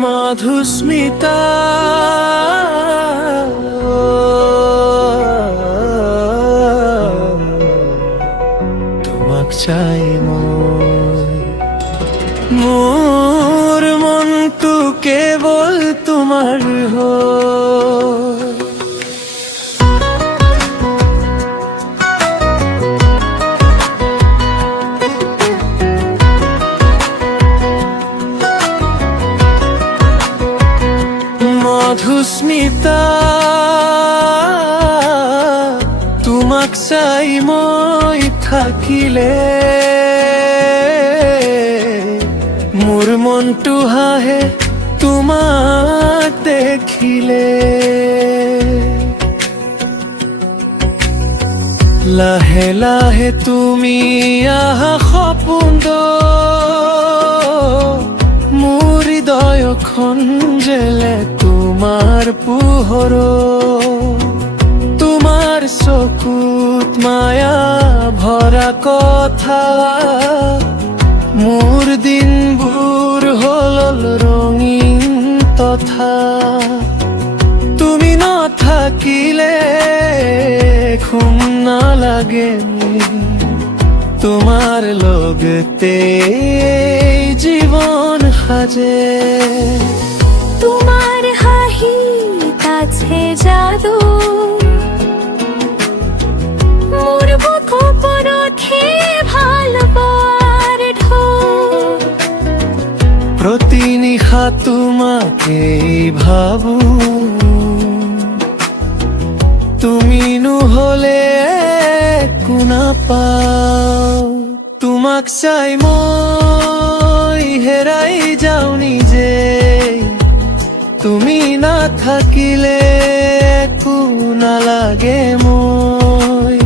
মধুস্মিতা তোমাক চাই মোর মনটো কেৱল তোমাৰ হয়। মধুস্মিতা তোমাক চাই মই থাকিলে মোৰ মনটো হাঁহে তোমাক দেখিলে। লাহে লাহে তুমি আহা সপোন মোৰ হৃদয়খন জেলে তোমাৰ পোহৰ। তোমাৰ চকুত মায়া ভৰা কথা মোৰ দিনবোৰ হল ৰঙীন তথা। তুমি নাথাকিলে ঘুম নালাগে তোমাৰ লগতে জীৱন সাজে। তোমার হাহি কাছে জাদু মোর বুক পরখে ভালবার ঢোক। প্রতি নিশা তোমাকেই ভাবো তুমি নহলে একো নাপাও। তোমাক চাই মই হেৰাই যাও নিজে তুমি নাথাকিলে একো নালাগে মই।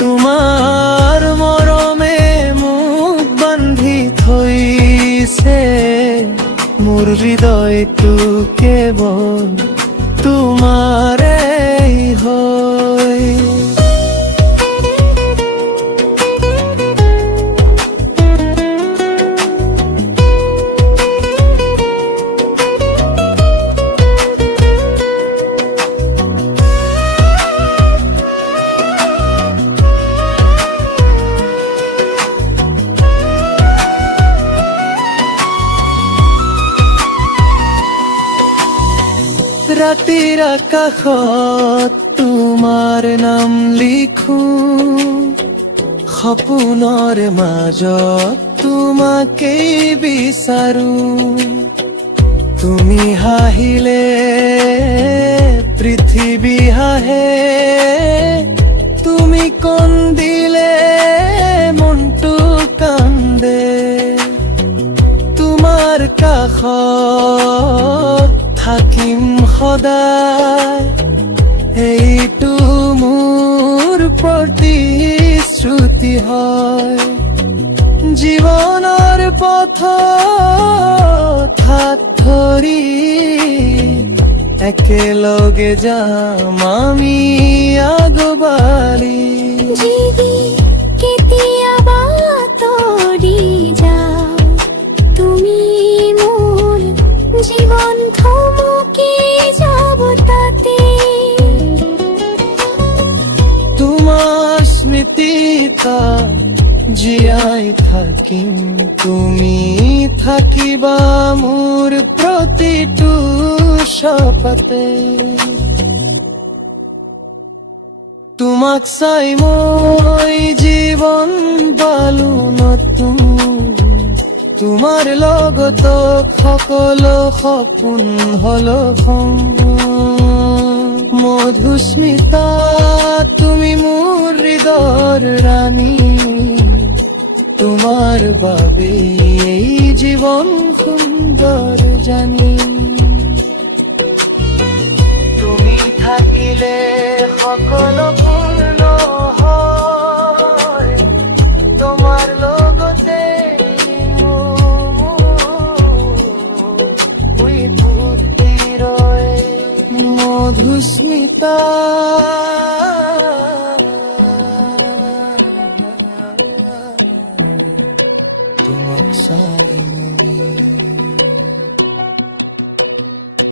তোমাৰ মৰমে মোক বান্ধি থৈছে মোৰ হৃদয়টো কেৱল তোমাৰে হয়। ৰাতিৰ আকাশত তোমাৰ নাম লিখো সপোনৰ মাজত তোমাকেই বিচাৰো। তুমি হাঁহিলে পৃথিৱী হাঁহে তুমি কন্দিলে মনটো কান্দে। তোমাৰ কাষত থাকিম সদায় এইটো মোৰ প্ৰতিশ্ৰুতি হয়। জীৱনৰ পথত হাত ধৰি একেলগে যাম আমি আগবাঢ়ি। যদি কেতিয়াবা তৰি যাও তুমি মোৰ জীৱন থমকি যাব তাতে। তোমাৰ স্মৃতিত জীয়াই থাকিম তুমি থাকিবা মোৰ প্ৰতিটো সপতে। তোমাক চাই মই জীৱন পালো নতুন তোমাৰ লগত সকলো সপোন হল মধুস্মিতা তুমি মোৰ হৃদয়ৰ ৰাণী। তোমাৰ বাবে এই জীৱন সুন্দৰ জানি। তুমি থাকিলে সকলো পূৰ্ণ হয় তোমাৰ লগতে মধুস্মিতা। তোমাক চাই